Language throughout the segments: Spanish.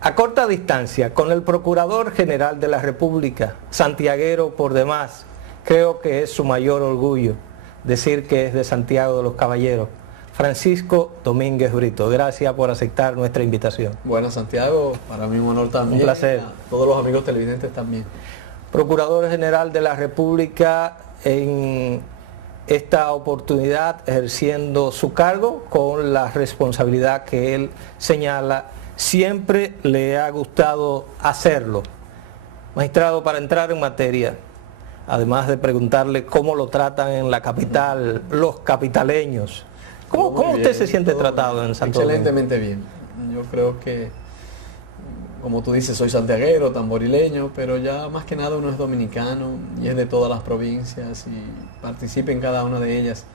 A corta distancia, con el Procurador General de la República, santiaguero por demás, creo que es su mayor orgullo decir que es de Santiago de los Caballeros, Francisco Domínguez Brito. Gracias por aceptar nuestra invitación. Bueno, Santiago, para mí un honor también. Un placer. A todos los amigos televidentes también. Procurador General de la República, en esta oportunidad ejerciendo su cargo con la responsabilidad que él señala, siempre le ha gustado hacerlo. Magistrado, para entrar en materia, además de preguntarle cómo lo tratan en la capital los capitaleños, ¿cómo usted se siente tratado en Santo Domingo? Excelentemente bien. Yo creo que, como tú dices, soy santiaguero, tamborileño, pero ya más que nada uno es dominicano y es de todas las provincias y participa en cada una de ellas.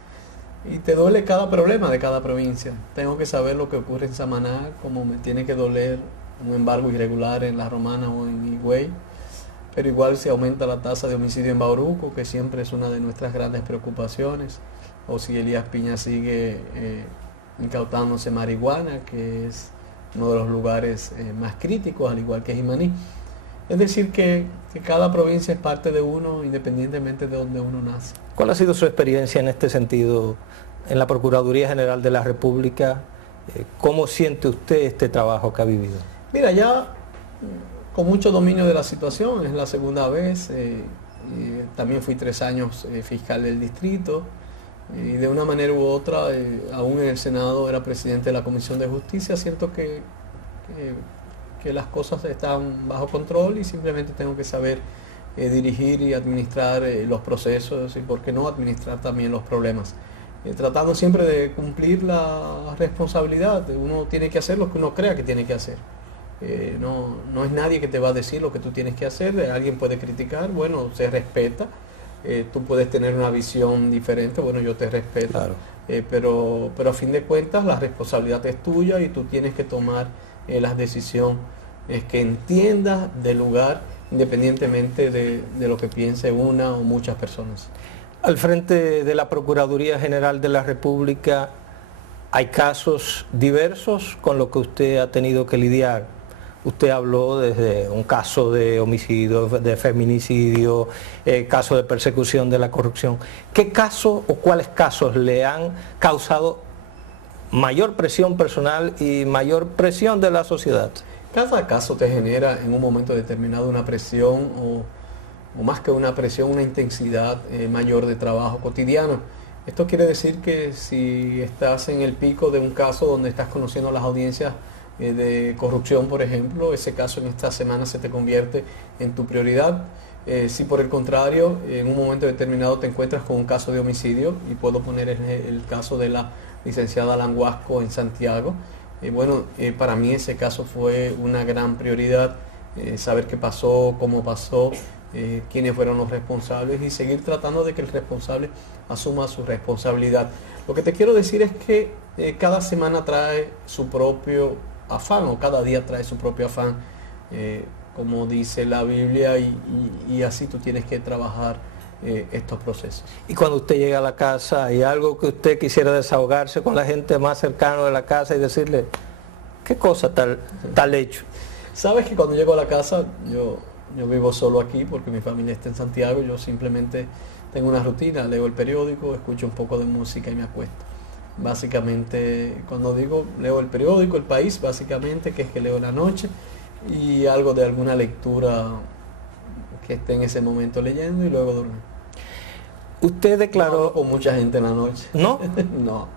Y te duele cada problema de cada provincia. Tengo que saber lo que ocurre en Samaná, como me tiene que doler un embargo irregular en La Romana o en Higüey. Pero igual se aumenta la tasa de homicidio en Bauruco, que siempre es una de nuestras grandes preocupaciones. O si Elías Piña sigue incautándose marihuana, que es uno de los lugares más críticos, al igual que Jimaní. Es decir, que cada provincia es parte de uno, independientemente de donde uno nace. ¿Cuál ha sido su experiencia en este sentido en la Procuraduría General de la República? ¿Cómo siente usted este trabajo que ha vivido? Mira, ya con mucho dominio de la situación, es la segunda vez. También fui 3 años fiscal del distrito. Y de una manera u otra, aún en el Senado era presidente de la Comisión de Justicia. Siento que las cosas están bajo control y simplemente tengo que saber dirigir y administrar los procesos y, por qué no, administrar también los problemas. Tratando siempre de cumplir la responsabilidad. Uno tiene que hacer lo que uno crea que tiene que hacer. No es nadie que te va a decir lo que tú tienes que hacer. Alguien puede criticar, bueno, se respeta. Tú puedes tener una visión diferente, bueno, yo te respeto. Claro. Pero a fin de cuentas la responsabilidad es tuya y tú tienes que tomar las decisiones que entiendas del lugar, independientemente de lo que piense una o muchas personas. Al frente de la Procuraduría General de la República, ¿hay casos diversos con los que usted ha tenido que lidiar? Usted habló desde un caso de homicidio, de feminicidio, caso de persecución de la corrupción. ¿Qué casos o cuáles casos le han causado mayor presión personal y mayor presión de la sociedad? Cada caso te genera en un momento determinado una presión o más que una presión, una intensidad mayor de trabajo cotidiano. Esto quiere decir que si estás en el pico de un caso donde estás conociendo las audiencias de corrupción, por ejemplo, ese caso en esta semana se te convierte en tu prioridad. Si por el contrario, en un momento determinado te encuentras con un caso de homicidio, y puedo poner el caso de la licenciada Languasco en Santiago, para mí ese caso fue una gran prioridad, saber qué pasó, cómo pasó, quiénes fueron los responsables y seguir tratando de que el responsable asuma su responsabilidad. Lo que te quiero decir es que cada semana trae su propio afán, o cada día trae su propio afán, como dice la Biblia, y así tú tienes que trabajar estos procesos. Y cuando usted llega a la casa, ¿hay algo que usted quisiera desahogarse con la gente más cercana de la casa y decirle, qué cosa tal hecho? Sabes que cuando llego a la casa, yo vivo solo aquí porque mi familia está en Santiago, yo simplemente tengo una rutina, leo el periódico, escucho un poco de música y me acuesto. Básicamente, cuando digo leo el periódico, El País, básicamente, que es que leo en la noche, y algo de alguna lectura que esté en ese momento leyendo y luego dormir. Usted declaró... No, con mucha gente en la noche. ¿No? No.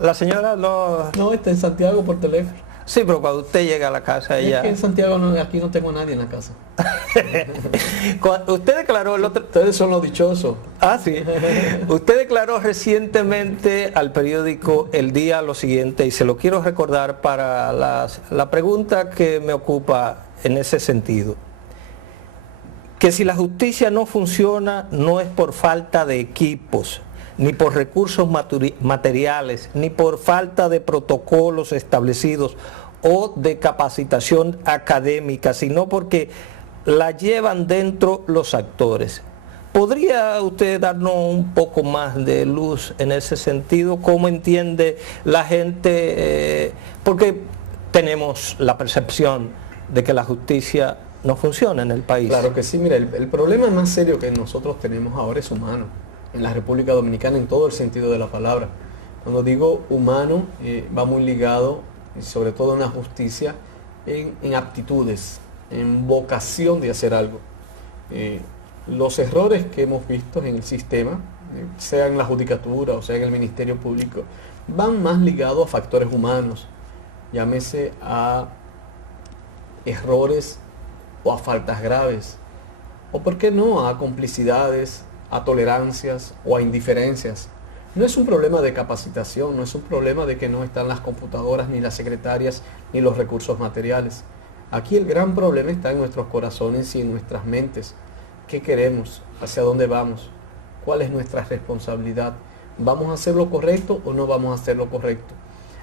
La señora no... No, está en Santiago por teléfono. Sí, pero cuando usted llega a la casa ella... Es que en Santiago aquí no tengo a nadie en la casa. Usted declaró el otro... Ustedes son los dichosos. Ah, sí. Usted declaró recientemente al periódico El Día lo siguiente, y se lo quiero recordar para la pregunta que me ocupa en ese sentido. Que si la justicia no funciona, no es por falta de equipos, ni por recursos materiales, ni por falta de protocolos establecidos o de capacitación académica, sino porque la llevan dentro los actores. ¿Podría usted darnos un poco más de luz en ese sentido? ¿Cómo entiende la gente? Porque tenemos la percepción de que la justicia no funciona en el país. Claro que sí, mira, el problema más serio que nosotros tenemos ahora es humano, en la República Dominicana en todo el sentido de la palabra. Cuando digo humano, va muy ligado, sobre todo en la justicia, en aptitudes, en vocación de hacer algo. Los errores que hemos visto en el sistema, sea en la judicatura o sea en el Ministerio Público, van más ligados a factores humanos, llámese a errores o a faltas graves, o por qué no, a complicidades, a tolerancias o a indiferencias. No es un problema de capacitación, no es un problema de que no están las computadoras, ni las secretarias, ni los recursos materiales. Aquí el gran problema está en nuestros corazones y en nuestras mentes. ¿Qué queremos? ¿Hacia dónde vamos? ¿Cuál es nuestra responsabilidad? ¿Vamos a hacer lo correcto o no vamos a hacer lo correcto?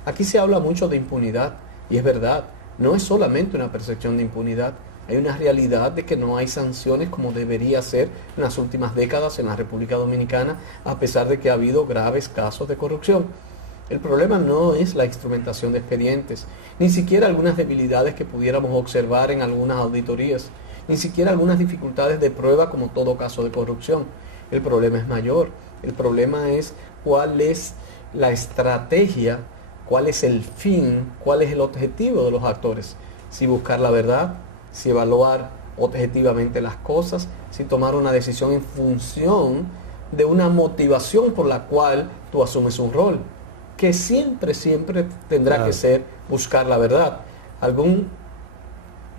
Aquí se habla mucho de impunidad, y es verdad, no es solamente una percepción de impunidad, hay una realidad de que no hay sanciones como debería ser en las últimas décadas en la República Dominicana, a pesar de que ha habido graves casos de corrupción. El problema no es la instrumentación de expedientes, ni siquiera algunas debilidades que pudiéramos observar en algunas auditorías, ni siquiera algunas dificultades de prueba como todo caso de corrupción. El problema es mayor, el problema es cuál es la estrategia, cuál es el fin, cuál es el objetivo de los actores. Si buscar la verdad, si evaluar objetivamente las cosas, si tomar una decisión en función de una motivación por la cual tú asumes un rol, que siempre tendrá que ser buscar la verdad. Algún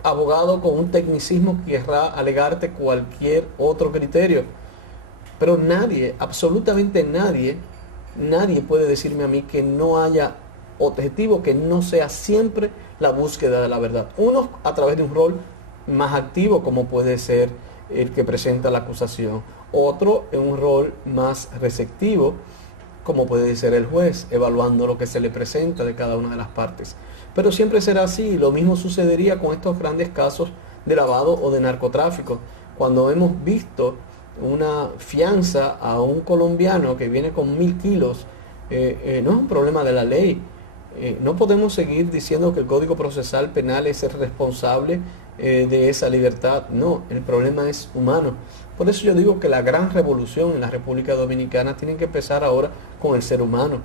abogado con un tecnicismo querrá alegarte cualquier otro criterio, pero nadie, absolutamente nadie puede decirme a mí que no haya objetivo, que no sea siempre la búsqueda de la verdad. Uno a través de un rol más activo, como puede ser el que presenta la acusación. Otro en un rol más receptivo, como puede ser el juez, evaluando lo que se le presenta de cada una de las partes. Pero siempre será así. Lo mismo sucedería con estos grandes casos de lavado o de narcotráfico. Cuando hemos visto una fianza a un colombiano que viene con 1000 kilos, no es un problema de la ley. No podemos seguir diciendo que el Código Procesal Penal es el responsable de esa libertad. No, el problema es humano. Por eso yo digo que la gran revolución en la República Dominicana tiene que empezar ahora con el ser humano.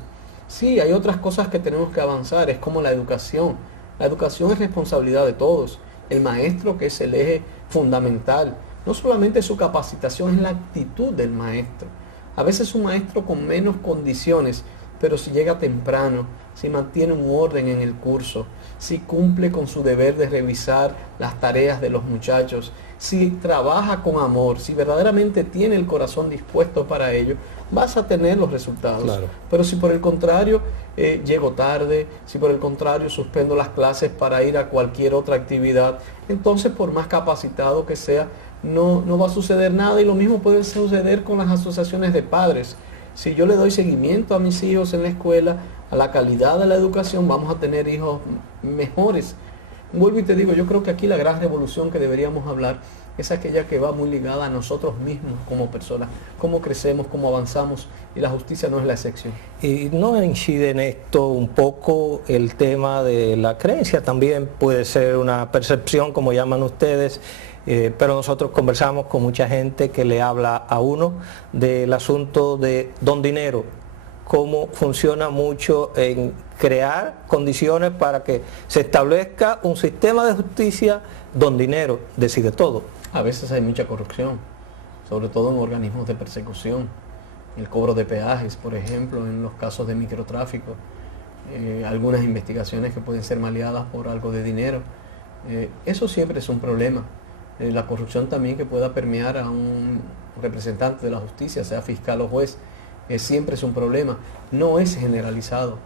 Sí, hay otras cosas que tenemos que avanzar, es como la educación. La educación es responsabilidad de todos. El maestro, que es el eje fundamental, no solamente su capacitación, es la actitud del maestro. A veces un maestro con menos condiciones, pero si llega temprano, si mantiene un orden en el curso, si cumple con su deber de revisar las tareas de los muchachos, si trabaja con amor, si verdaderamente tiene el corazón dispuesto para ello, vas a tener los resultados. Claro. Pero si por el contrario llego tarde, si por el contrario suspendo las clases para ir a cualquier otra actividad, entonces por más capacitado que sea, no va a suceder nada. Y lo mismo puede suceder con las asociaciones de padres. Si yo le doy seguimiento a mis hijos en la escuela, a la calidad de la educación, vamos a tener hijos mejores. Vuelvo y te digo, yo creo que aquí la gran revolución que deberíamos hablar es aquella que va muy ligada a nosotros mismos como personas, cómo crecemos, cómo avanzamos, y la justicia no es la excepción. Y no incide en esto un poco el tema de la creencia, también puede ser una percepción, como llaman ustedes, pero nosotros conversamos con mucha gente que le habla a uno del asunto de don dinero, cómo funciona mucho en crear condiciones para que se establezca un sistema de justicia don dinero decide todo. A veces hay mucha corrupción, sobre todo en organismos de persecución, el cobro de peajes, por ejemplo, en los casos de microtráfico, algunas investigaciones que pueden ser maleadas por algo de dinero. Eso siempre es un problema. La corrupción también que pueda permear a un representante de la justicia, sea fiscal o juez, siempre es un problema. No es generalizado.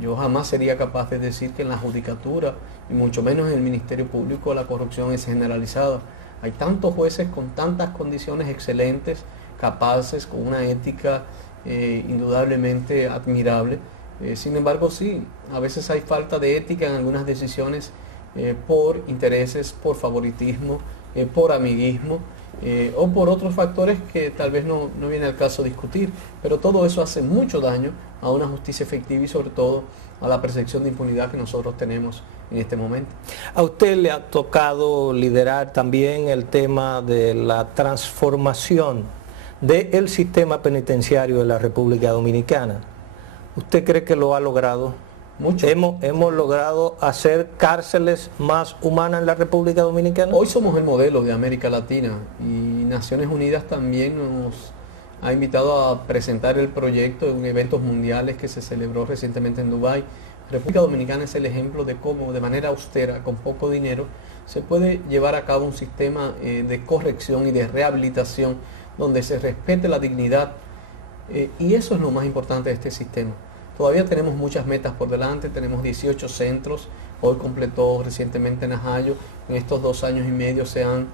Yo jamás sería capaz de decir que en la judicatura, y mucho menos en el Ministerio Público, la corrupción es generalizada. Hay tantos jueces con tantas condiciones excelentes, capaces, con una ética indudablemente admirable. Sin embargo, sí, a veces hay falta de ética en algunas decisiones por intereses, por favoritismo, por amiguismo o por otros factores que tal vez no viene al caso discutir, pero todo eso hace mucho daño a una justicia efectiva y sobre todo a la percepción de impunidad que nosotros tenemos en este momento. A usted le ha tocado liderar también el tema de la transformación del sistema penitenciario de la República Dominicana. ¿Usted cree que lo ha logrado? Mucho. ¿Hemos logrado hacer cárceles más humanas en la República Dominicana? Hoy somos el modelo de América Latina y Naciones Unidas también nos ha invitado a presentar el proyecto en eventos mundiales que se celebró recientemente en Dubái. República Dominicana es el ejemplo de cómo de manera austera, con poco dinero, se puede llevar a cabo un sistema de corrección y de rehabilitación donde se respete la dignidad y eso es lo más importante de este sistema. Todavía tenemos muchas metas por delante, tenemos 18 centros, hoy completó recientemente Najayo, en estos 2 años y medio se han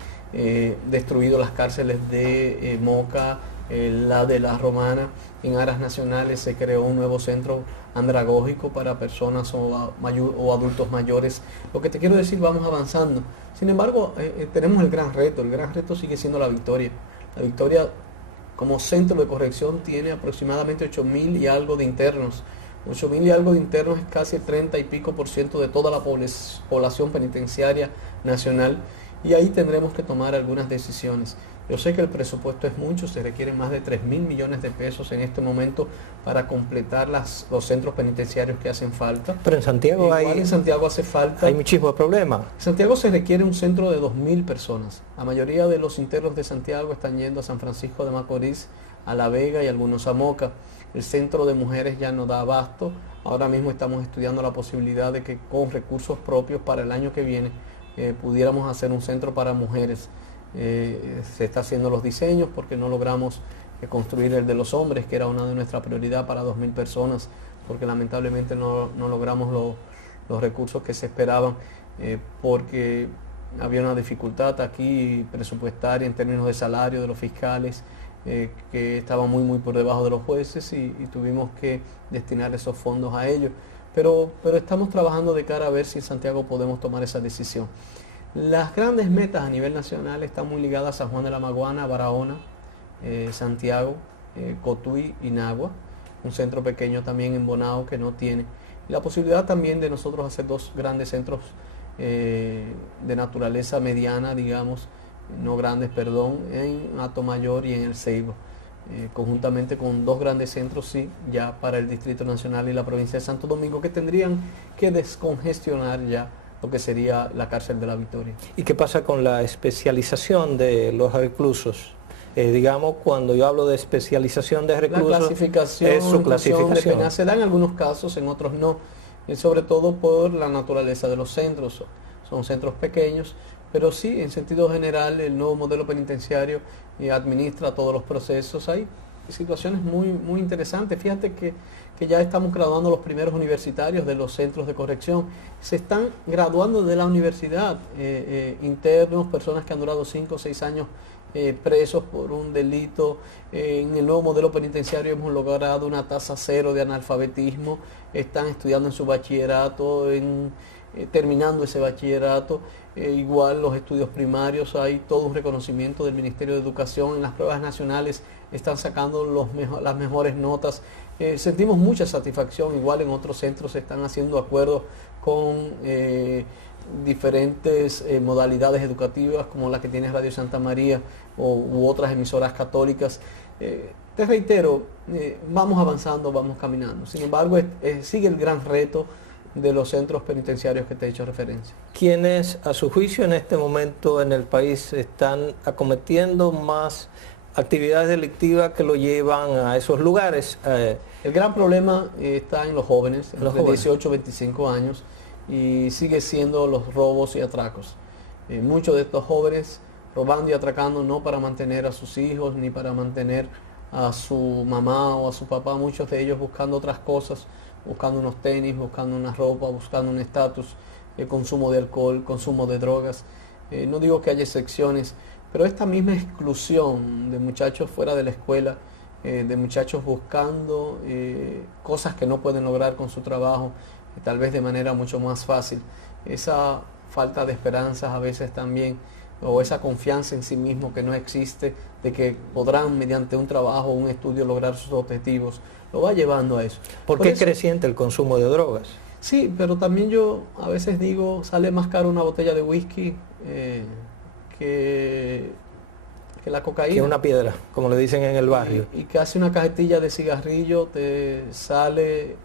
destruido las cárceles de Moca, la de La Romana, en áreas nacionales se creó un nuevo centro andragógico para personas o adultos mayores. Lo que te quiero decir, vamos avanzando. Sin embargo, tenemos el gran reto sigue siendo La Victoria. La Victoria como centro de corrección tiene aproximadamente 8.000 y algo de internos. 8.000 y algo de internos es casi el 30 y pico % de toda la población penitenciaria nacional y ahí tendremos que tomar algunas decisiones. Yo sé que el presupuesto es mucho, se requieren más de 3.000 millones de pesos en este momento para completar los centros penitenciarios que hacen falta. Pero en Santiago en Santiago hace falta. Hay muchísimos problemas. En Santiago se requiere un centro de 2.000 personas. La mayoría de los internos de Santiago están yendo a San Francisco de Macorís, a La Vega y algunos a Moca. El centro de mujeres ya no da abasto. Ahora mismo estamos estudiando la posibilidad de que con recursos propios para el año que viene pudiéramos hacer un centro para mujeres. Se está haciendo los diseños porque no logramos construir el de los hombres, que era una de nuestras prioridades para 2.000 personas, porque lamentablemente no logramos los recursos que se esperaban, porque había una dificultad aquí presupuestaria en términos de salario de los fiscales, que estaba muy por debajo de los jueces y tuvimos que destinar esos fondos a ellos. Pero estamos trabajando de cara a ver si en Santiago podemos tomar esa decisión. Las grandes metas a nivel nacional están muy ligadas a San Juan de la Maguana, Barahona, Santiago, Cotuí y Nagua, un centro pequeño también en Bonao que no tiene. Y la posibilidad también de nosotros hacer 2 grandes centros de naturaleza mediana, digamos, no grandes, perdón, en Atomayor y en El Ceibo. Conjuntamente con 2 grandes centros, sí, ya para el Distrito Nacional y la provincia de Santo Domingo, que tendrían que descongestionar ya lo que sería la cárcel de La Victoria. ¿Y qué pasa con la especialización de los reclusos? Digamos, cuando yo hablo de especialización de reclusos, la clasificación, es su clasificación. De pena. Se da en algunos casos, en otros no, sobre todo por la naturaleza de los centros. Son centros pequeños, pero sí, en sentido general, el nuevo modelo penitenciario administra todos los procesos. Hay situaciones muy interesantes. Fíjate que ya estamos graduando los primeros universitarios de los centros de corrección. Se están graduando de la universidad internos, personas que han durado 5 o 6 años presos por un delito. En el nuevo modelo penitenciario hemos logrado una tasa 0 de analfabetismo. Están estudiando en su bachillerato, terminando ese bachillerato. Igual los estudios primarios, hay todo un reconocimiento del Ministerio de Educación. En las pruebas nacionales están sacando las mejores notas. Sentimos mucha satisfacción. Igual en otros centros se están haciendo acuerdos con diferentes modalidades educativas como la que tiene Radio Santa María u otras emisoras católicas. Te reitero, vamos avanzando, vamos caminando. Sin embargo, sigue el gran reto de los centros penitenciarios que te he hecho referencia. ¿Quiénes, a su juicio, en este momento en el país están acometiendo más actividades delictivas que lo llevan a esos lugares? El gran problema está en los jóvenes, en los 18 a 25 años, y sigue siendo los robos y atracos. Muchos de estos jóvenes robando y atracando no para mantener a sus hijos ni para mantener a su mamá o a su papá, muchos de ellos buscando otras cosas, buscando unos tenis, buscando una ropa, buscando un estatus, consumo de alcohol, consumo de drogas. No digo que haya excepciones, pero esta misma exclusión de muchachos fuera de la escuela, de muchachos buscando cosas que no pueden lograr con su trabajo, tal vez de manera mucho más fácil, esa falta de esperanzas a veces también, o esa confianza en sí mismo que no existe, de que podrán mediante un trabajo o un estudio lograr sus objetivos, lo va llevando a eso. ¿Por qué es creciente el consumo de drogas? Sí, pero también yo a veces digo, sale más caro una botella de whisky que la cocaína. Que una piedra, como le dicen en el barrio. Y que hace una cajetilla de cigarrillo te sale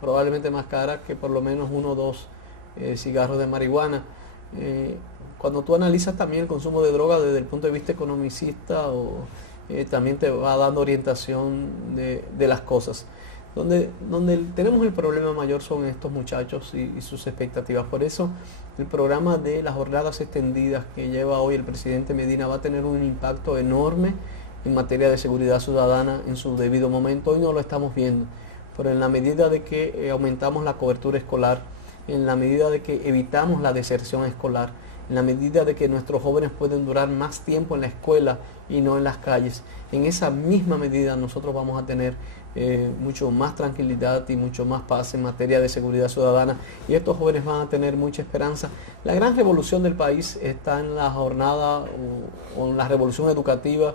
probablemente más cara que por lo menos 1 o 2 cigarros de marihuana. Cuando tú analizas también el consumo de droga desde el punto de vista economicista, también te va dando orientación de las cosas. Donde tenemos el problema mayor son estos muchachos y sus expectativas. Por eso el programa de las jornadas extendidas que lleva hoy el presidente Medina va a tener un impacto enorme en materia de seguridad ciudadana en su debido momento. Hoy no lo estamos viendo, pero en la medida de que aumentamos la cobertura escolar, en la medida de que evitamos la deserción escolar, en la medida de que nuestros jóvenes pueden durar más tiempo en la escuela y no en las calles, en esa misma medida nosotros vamos a tener mucho más tranquilidad y mucho más paz en materia de seguridad ciudadana, y estos jóvenes van a tener mucha esperanza. La gran revolución del país está en la jornada o en la revolución educativa,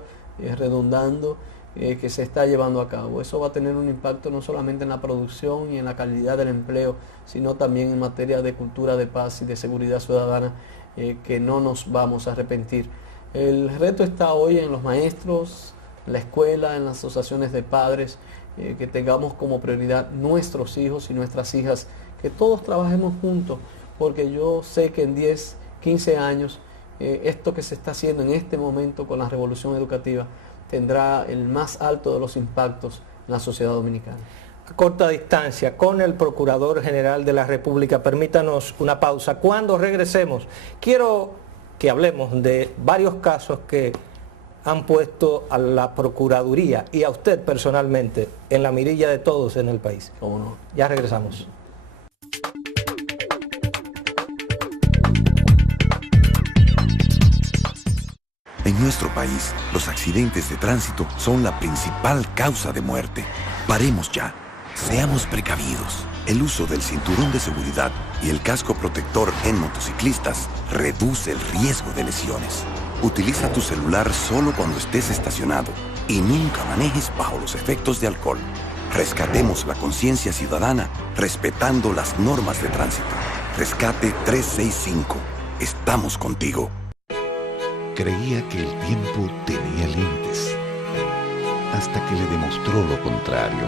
redundando, que se está llevando a cabo. Eso va a tener un impacto no solamente en la producción y en la calidad del empleo, sino también en materia de cultura de paz y de seguridad ciudadana, que no nos vamos a arrepentir. El reto está hoy en los maestros, en la escuela, en las asociaciones de padres, que tengamos como prioridad nuestros hijos y nuestras hijas, que todos trabajemos juntos, porque yo sé que en 10, 15 años, esto que se está haciendo en este momento con la revolución educativa tendrá el más alto de los impactos en la sociedad dominicana. A corta distancia, con el Procurador General de la República, permítanos una pausa. Cuando regresemos, quiero que hablemos de varios casos que han puesto a la Procuraduría y a usted personalmente en la mirilla de todos en el país. ¿Cómo no? Ya regresamos. En nuestro país, los accidentes de tránsito son la principal causa de muerte. Paremos ya. Seamos precavidos. El uso del cinturón de seguridad y el casco protector en motociclistas reduce el riesgo de lesiones. Utiliza tu celular solo cuando estés estacionado y nunca manejes bajo los efectos de alcohol. Rescatemos la conciencia ciudadana respetando las normas de tránsito. Rescate 365. Estamos contigo. Creía que el tiempo tenía límites, hasta que le demostró lo contrario.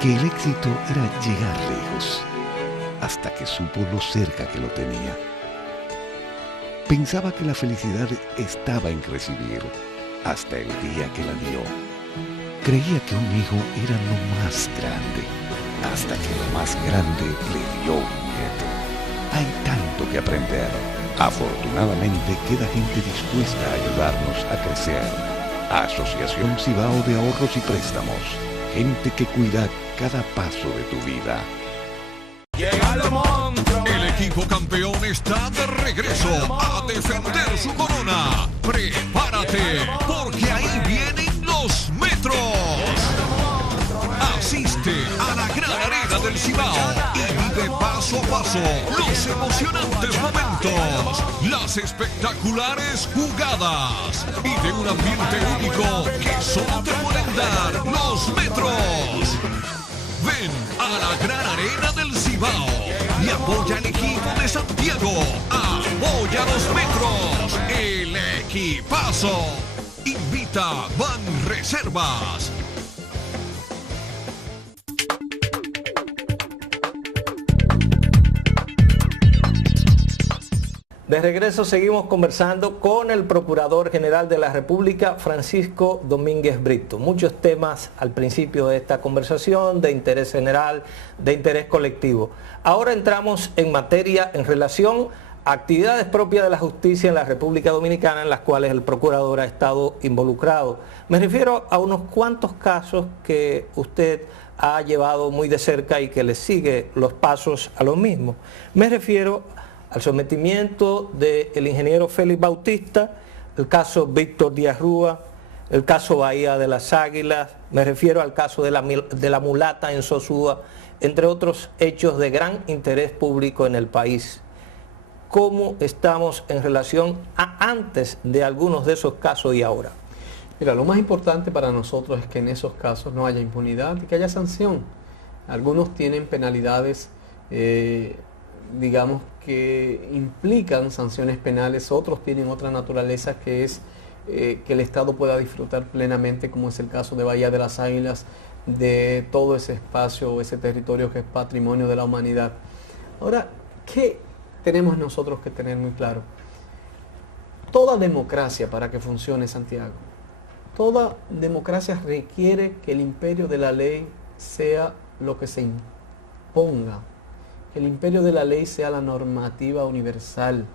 Que el éxito era llegar lejos, hasta que supo lo cerca que lo tenía. Pensaba que la felicidad estaba en recibir, hasta el día que la dio. Creía que un hijo era lo más grande, hasta que lo más grande le dio un nieto. Hay tanto que aprender. Afortunadamente queda gente dispuesta a ayudarnos a crecer. Asociación Cibao de Ahorros y Préstamos. Gente que cuida cada paso de tu vida. El equipo campeón está de regreso a defender su corona. Prepárate, porque ahí vienen los metros. Asiste a la gran arena del Cibao y vive paso a paso los emocionantes momentos, las espectaculares jugadas y de un ambiente único que solo te pueden dar los metros. Ven a la gran arena del Cibao y apoya al equipo de Santiago. Apoya los metros, el equipazo. Invita Banreservas. De regreso seguimos conversando con el Procurador General de la República, Francisco Domínguez Brito. Muchos temas al principio de esta conversación, de interés general, de interés colectivo. Ahora entramos en materia en relación a actividades propias de la justicia en la República Dominicana en las cuales el Procurador ha estado involucrado. Me refiero a unos cuantos casos que usted ha llevado muy de cerca y que le sigue los pasos a los mismos. Me refiero al sometimiento del ingeniero Félix Bautista, el caso Víctor Díaz Rúa, el caso Bahía de las Águilas, me refiero al caso de la mulata en Sosúa, entre otros hechos de gran interés público en el país. ¿Cómo estamos en relación a antes de algunos de esos casos y ahora? Mira, lo más importante para nosotros es que en esos casos no haya impunidad y que haya sanción. Algunos tienen penalidades, digamos, que implican sanciones penales, otros tienen otra naturaleza que es que el Estado pueda disfrutar plenamente, como es el caso de Bahía de las Águilas, de todo ese espacio, ese territorio que es patrimonio de la humanidad. Ahora, ¿qué tenemos nosotros que tener muy claro? Toda democracia, para que funcione, Santiago, toda democracia requiere que el imperio de la ley sea lo que se imponga, que el imperio de la ley sea la normativa universal,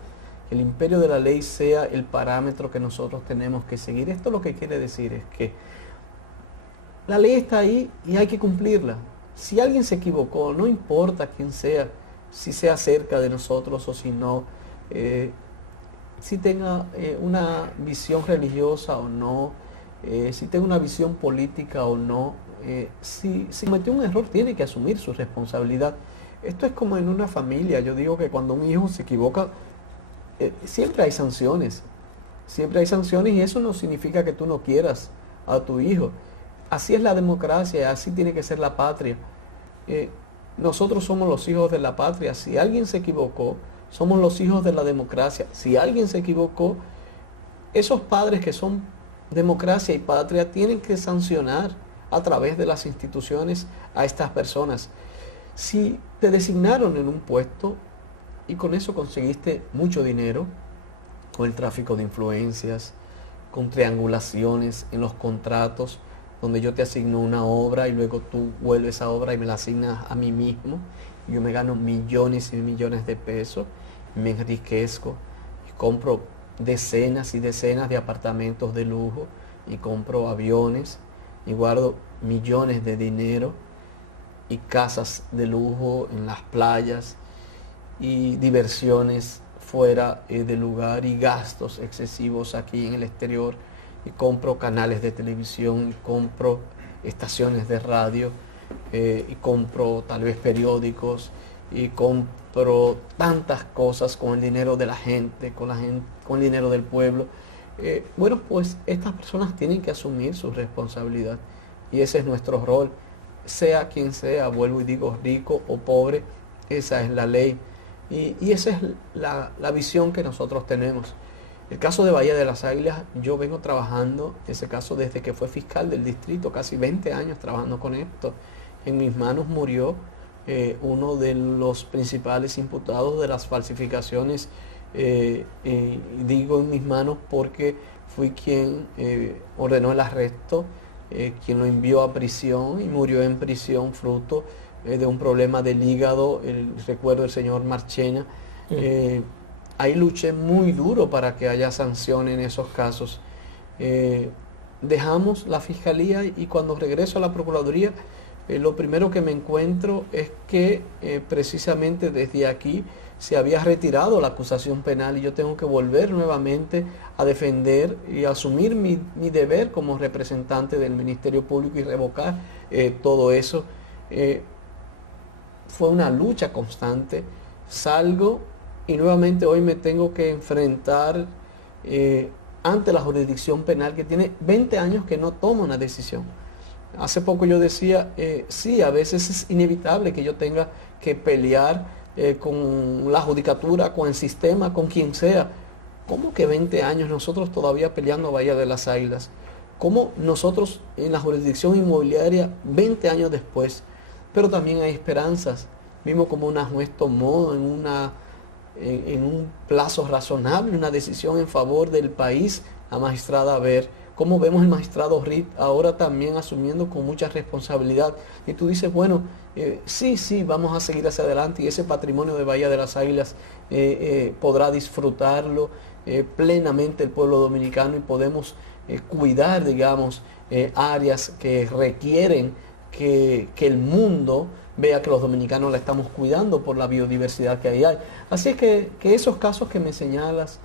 que el imperio de la ley sea el parámetro que nosotros tenemos que seguir. Esto lo que quiere decir es que la ley está ahí y hay que cumplirla. Si alguien se equivocó, no importa quién sea, si sea cerca de nosotros o si no, si tenga una visión religiosa o no, si tenga una visión política o no, si cometió un error tiene que asumir su responsabilidad. Esto es como en una familia. Yo digo que cuando un hijo se equivoca, siempre hay sanciones. Siempre hay sanciones y eso no significa que tú no quieras a tu hijo. Así es la democracia, así tiene que ser la patria. Nosotros somos los hijos de la patria. Si alguien se equivocó, somos los hijos de la democracia. Si alguien se equivocó, esos padres que son democracia y patria tienen que sancionar a través de las instituciones a estas personas. Si te designaron en un puesto y con eso conseguiste mucho dinero, con el tráfico de influencias, con triangulaciones en los contratos, donde yo te asigno una obra y luego tú vuelves esa obra y me la asignas a mí mismo, y yo me gano millones y millones de pesos, me enriquezco y compro decenas y decenas de apartamentos de lujo y compro aviones y guardo millones de dinero y casas de lujo en las playas y diversiones fuera del lugar y gastos excesivos aquí en el exterior, y compro canales de televisión, y compro estaciones de radio, y compro tal vez periódicos, y compro tantas cosas con el dinero de la gente, con el dinero del pueblo. Bueno, pues estas personas tienen que asumir su responsabilidad y ese es nuestro rol, sea quien sea, vuelvo y digo, rico o pobre, esa es la ley y esa es la visión que nosotros tenemos. El caso de Bahía de las Águilas, yo vengo trabajando ese caso desde que fue fiscal del distrito, casi 20 años trabajando con esto. En mis manos murió uno de los principales imputados de las falsificaciones. Digo en mis manos porque fui quien ordenó el arresto, quien lo envió a prisión y murió en prisión fruto de un problema del hígado, recuerdo el señor Marchena. Ahí luché muy duro para que haya sanción en esos casos. Dejamos la fiscalía y cuando regreso a la procuraduría, lo primero que me encuentro es que precisamente desde aquí se había retirado la acusación penal y yo tengo que volver nuevamente a defender y asumir mi deber como representante del Ministerio Público y revocar todo eso. Fue una lucha constante. Salgo y nuevamente hoy me tengo que enfrentar ante la jurisdicción penal que tiene 20 años que no toma una decisión. Hace poco yo decía, sí, a veces es inevitable que yo tenga que pelear con la judicatura, con el sistema, con quien sea. ¿Cómo que 20 años nosotros todavía peleando a Bahía de las Águilas? ¿Cómo nosotros en la jurisdicción inmobiliaria 20 años después? Pero también hay esperanzas. Vimos como una juez tomó en un plazo razonable una decisión en favor del país, la magistrada Ver. Como vemos el magistrado Reed ahora también asumiendo con mucha responsabilidad. Y tú dices, bueno, sí, vamos a seguir hacia adelante y ese patrimonio de Bahía de las Águilas podrá disfrutarlo plenamente el pueblo dominicano y podemos cuidar, digamos, áreas que requieren que el mundo vea que los dominicanos la estamos cuidando por la biodiversidad que ahí hay. Así es que esos casos que me señalas,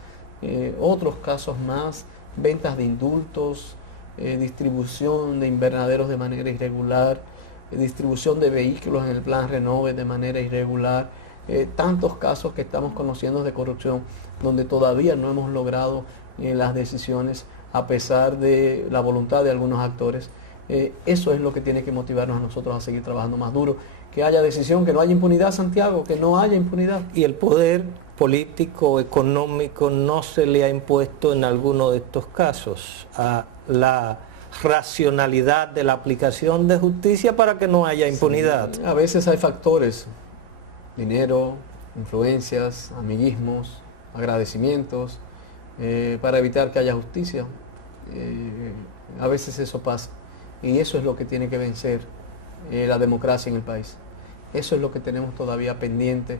otros casos más, ventas de indultos, distribución de invernaderos de manera irregular, distribución de vehículos en el plan Renove de manera irregular, tantos casos que estamos conociendo de corrupción donde todavía no hemos logrado las decisiones a pesar de la voluntad de algunos actores. Eso es lo que tiene que motivarnos a nosotros a seguir trabajando más duro que haya decisión, que no haya impunidad, Santiago, que no haya impunidad. Y el poder político, económico, no se le ha impuesto en alguno de estos casos a la racionalidad de la aplicación de justicia para que no haya impunidad. Sí, a veces hay factores, dinero, influencias, amiguismos, agradecimientos, para evitar que haya justicia. A veces eso pasa y eso es lo que tiene que vencer la democracia en el país. Eso es lo que tenemos todavía pendiente,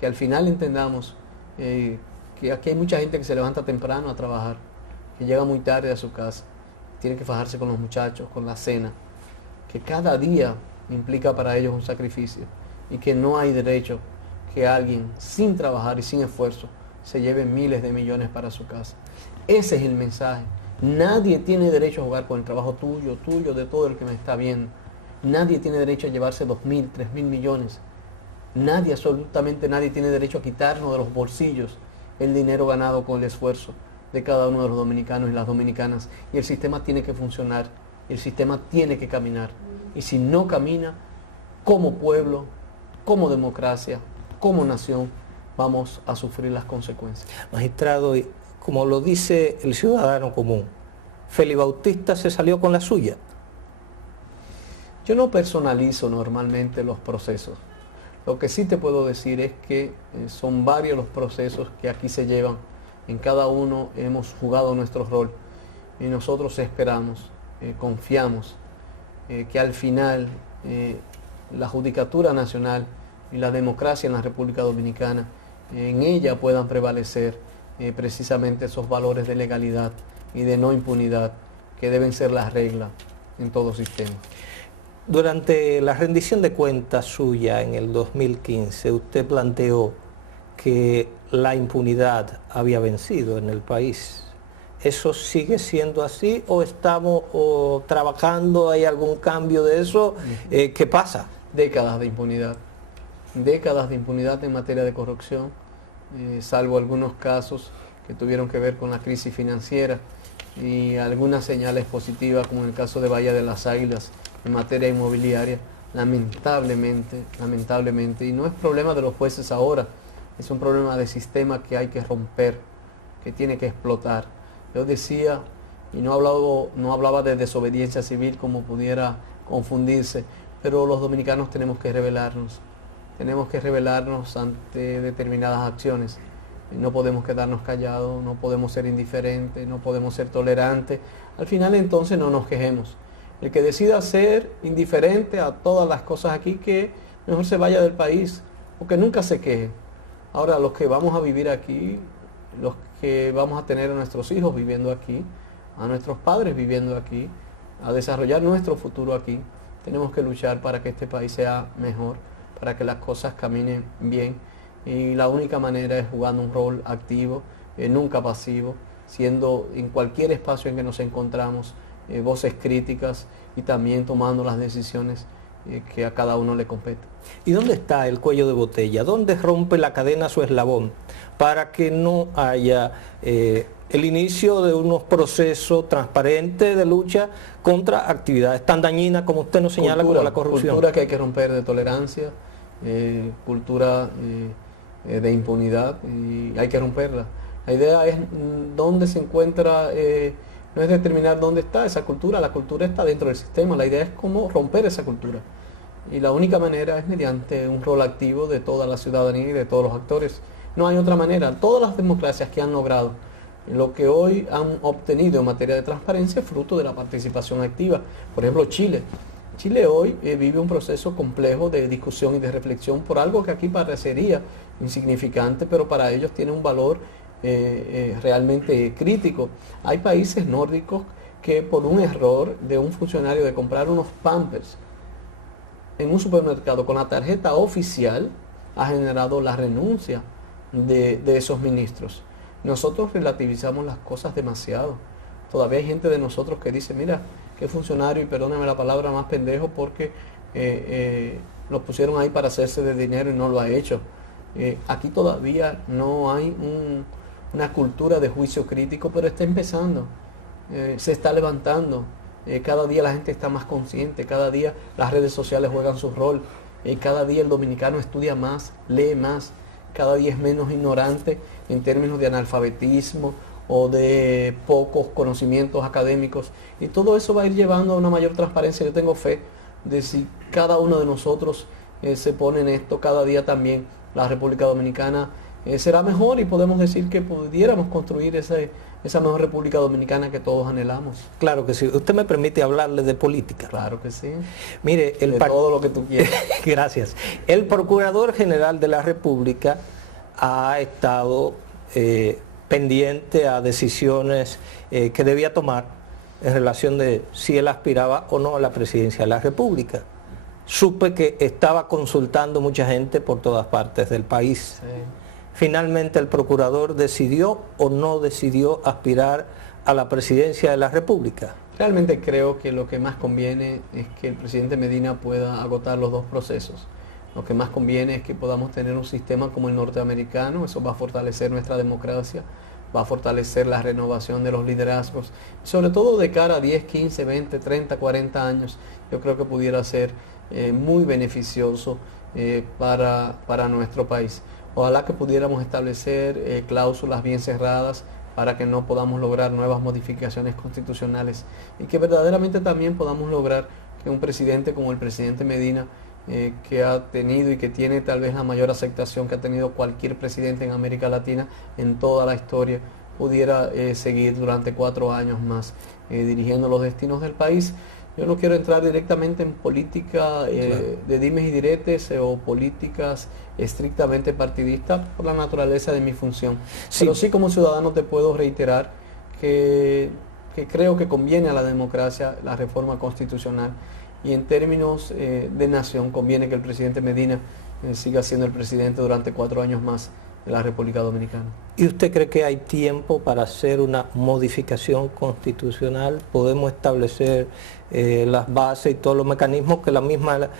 que al final entendamos que aquí hay mucha gente que se levanta temprano a trabajar, que llega muy tarde a su casa, tiene que fajarse con los muchachos, con la cena, que cada día implica para ellos un sacrificio y que no hay derecho que alguien sin trabajar y sin esfuerzo se lleve miles de millones para su casa. Ese es el mensaje. Nadie tiene derecho a jugar con el trabajo tuyo, de todo el que me está viendo. Nadie tiene derecho a llevarse 2.000, 3.000 millones. Nadie, absolutamente nadie tiene derecho a quitarnos de los bolsillos el dinero ganado con el esfuerzo de cada uno de los dominicanos y las dominicanas. Y el sistema tiene que funcionar, el sistema tiene que caminar. Y si no camina, como pueblo, como democracia, como nación, vamos a sufrir las consecuencias. Magistrado, como lo dice el ciudadano común, Félix Bautista se salió con la suya. Yo no personalizo normalmente los procesos. Lo que sí te puedo decir es que son varios los procesos que aquí se llevan. En cada uno hemos jugado nuestro rol y nosotros esperamos, confiamos que al final la Judicatura Nacional y la democracia en la República Dominicana, en ella puedan prevalecer precisamente esos valores de legalidad y de no impunidad que deben ser la regla en todo sistema. Durante la rendición de cuentas suya en el 2015, usted planteó que la impunidad había vencido en el país. ¿Eso sigue siendo así o estamos trabajando, hay algún cambio de eso? ¿Qué pasa? Décadas de impunidad en materia de corrupción, salvo algunos casos que tuvieron que ver con la crisis financiera y algunas señales positivas, como en el caso de Bahía de las Águilas, en materia inmobiliaria. Lamentablemente, y no es problema de los jueces ahora, es un problema de sistema que hay que romper, que tiene que explotar. Yo decía, y no hablaba de desobediencia civil como pudiera confundirse, pero los dominicanos tenemos que rebelarnos ante determinadas acciones. No podemos quedarnos callados, no podemos ser indiferentes, no podemos ser tolerantes. Al final entonces no nos quejemos. El que decida ser indiferente a todas las cosas aquí, que mejor se vaya del país o que nunca se queje. Ahora, los que vamos a vivir aquí, los que vamos a tener a nuestros hijos viviendo aquí, a nuestros padres viviendo aquí, a desarrollar nuestro futuro aquí, tenemos que luchar para que este país sea mejor, para que las cosas caminen bien. Y la única manera es jugando un rol activo, nunca pasivo, siendo en cualquier espacio en que nos encontramos voces críticas y también tomando las decisiones que a cada uno le compete. ¿Y dónde está el cuello de botella? ¿Dónde rompe la cadena su eslabón para que no haya el inicio de unos procesos transparentes de lucha contra actividades tan dañinas como usted nos señala, como la corrupción? Cultura que hay que romper de tolerancia, cultura de impunidad, y hay que romperla. La idea es dónde se encuentra, no es determinar dónde está esa cultura, la cultura está dentro del sistema, la idea es cómo romper esa cultura. Y la única manera es mediante un rol activo de toda la ciudadanía y de todos los actores. No hay otra manera. Todas las democracias que han logrado lo que hoy han obtenido en materia de transparencia es fruto de la participación activa. Por ejemplo, Chile. Chile hoy vive un proceso complejo de discusión y de reflexión por algo que aquí parecería insignificante, pero para ellos tiene un valor realmente crítico. Hay países nórdicos que por un error de un funcionario de comprar unos Pampers en un supermercado con la tarjeta oficial ha generado la renuncia de esos ministros. Nosotros relativizamos las cosas demasiado. Todavía hay gente de nosotros que dice, mira, qué funcionario, y perdóname la palabra, más pendejo, porque lo pusieron ahí para hacerse de dinero y no lo ha hecho. Aquí todavía no hay una cultura de juicio crítico, pero está empezando, se está levantando. Cada día la gente está más consciente, cada día las redes sociales juegan su rol Cada día el dominicano estudia más, lee más, cada día es menos ignorante en términos de analfabetismo o de pocos conocimientos académicos, y todo eso va a ir llevando a una mayor transparencia. Yo tengo fe de si cada uno de nosotros se pone en esto, cada día también la República Dominicana será mejor, y podemos decir que pudiéramos construir esa mejor República Dominicana que todos anhelamos. Claro que sí. ¿Usted me permite hablarle de política? Claro que sí. Mire, de todo lo que tú quieras. Gracias. El Procurador General de la República ha estado pendiente a decisiones que debía tomar en relación de si él aspiraba o no a la presidencia de la República. Supe que estaba consultando mucha gente por todas partes del país. Sí. Finalmente, ¿el procurador decidió o no decidió aspirar a la presidencia de la República? Realmente creo que lo que más conviene es que el presidente Medina pueda agotar los dos procesos. Lo que más conviene es que podamos tener un sistema como el norteamericano. Eso va a fortalecer nuestra democracia, va a fortalecer la renovación de los liderazgos, sobre todo de cara a 10, 15, 20, 30, 40 años. Yo creo que pudiera ser muy beneficioso para nuestro país. Ojalá que pudiéramos establecer cláusulas bien cerradas para que no podamos lograr nuevas modificaciones constitucionales, y que verdaderamente también podamos lograr que un presidente como el presidente Medina, que ha tenido y que tiene tal vez la mayor aceptación que ha tenido cualquier presidente en América Latina en toda la historia, pudiera seguir durante 4 años más dirigiendo los destinos del país. Yo no quiero entrar directamente en política de dimes y diretes o políticas estrictamente partidistas por la naturaleza de mi función. Sí. Pero sí, como ciudadano te puedo reiterar que creo que conviene a la democracia la reforma constitucional, y en términos de nación conviene que el presidente Medina siga siendo el presidente durante 4 años más de la República Dominicana. ¿Y usted cree que hay tiempo para hacer una modificación constitucional? ¿Podemos establecer las bases y todos los mecanismos que la misma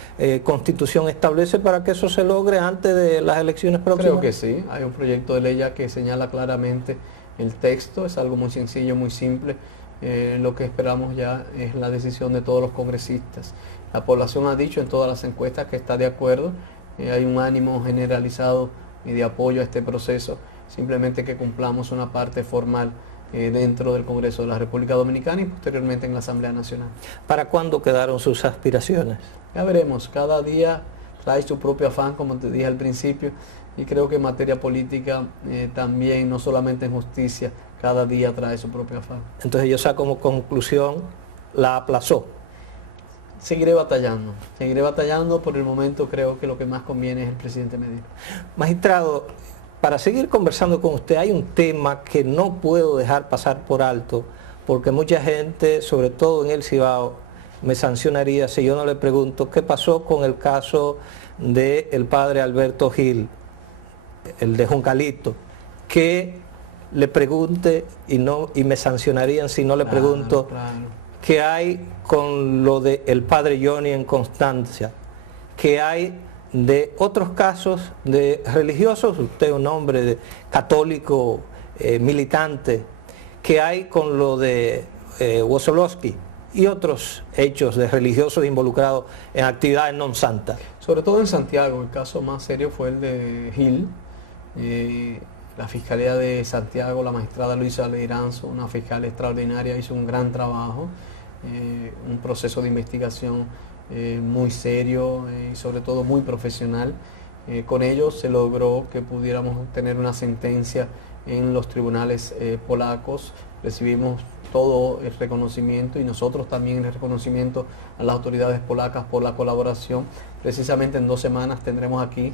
Constitución establece para que eso se logre antes de las elecciones próximas? Creo que sí. Hay un proyecto de ley ya que señala claramente el texto. Es algo muy sencillo, muy simple. Lo que esperamos ya es la decisión de todos los congresistas. La población ha dicho en todas las encuestas que está de acuerdo. Hay un ánimo generalizado y de apoyo a este proceso, simplemente que cumplamos una parte formal dentro del Congreso de la República Dominicana y posteriormente en la Asamblea Nacional. ¿Para cuándo quedaron sus aspiraciones? Ya veremos, cada día trae su propio afán, como te dije al principio, y creo que en materia política también, no solamente en justicia, cada día trae su propio afán. Entonces yo saco como conclusión, la aplazó. Seguiré batallando, por el momento creo que lo que más conviene es el presidente Medina. Magistrado, para seguir conversando con usted, hay un tema que no puedo dejar pasar por alto, porque mucha gente, sobre todo en el Cibao, me sancionaría si yo no le pregunto qué pasó con el caso del padre Alberto Gil, el de Juncalito, que le pregunte y me sancionarían si no le pregunto. Claro. ¿Qué hay con lo del padre Johnny en Constancia? ¿Qué hay de otros casos de religiosos? Usted es un hombre católico, militante. ¿Qué hay con lo de Wosolowski y otros hechos de religiosos involucrados en actividades non santas? Sobre todo en Santiago, el caso más serio fue el de Gil. La Fiscalía de Santiago, la magistrada Luisa Leiranzo, una fiscal extraordinaria, hizo un gran trabajo, un proceso de investigación muy serio y sobre todo muy profesional. Con ello se logró que pudiéramos tener una sentencia en los tribunales polacos. Recibimos todo el reconocimiento y nosotros también el reconocimiento a las autoridades polacas por la colaboración. Precisamente en 2 semanas tendremos aquí,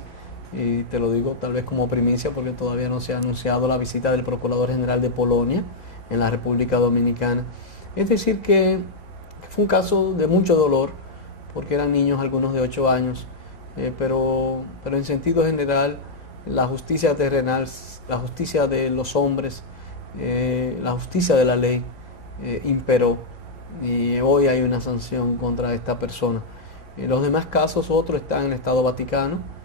y te lo digo tal vez como primicia porque todavía no se ha anunciado, la visita del Procurador General de Polonia en la República Dominicana. Es decir que fue un caso de mucho dolor porque eran niños, algunos de 8 años, pero en sentido general la justicia terrenal, la justicia de los hombres, la justicia de la ley imperó, y hoy hay una sanción contra esta persona. Los demás casos, otros están en el Estado Vaticano.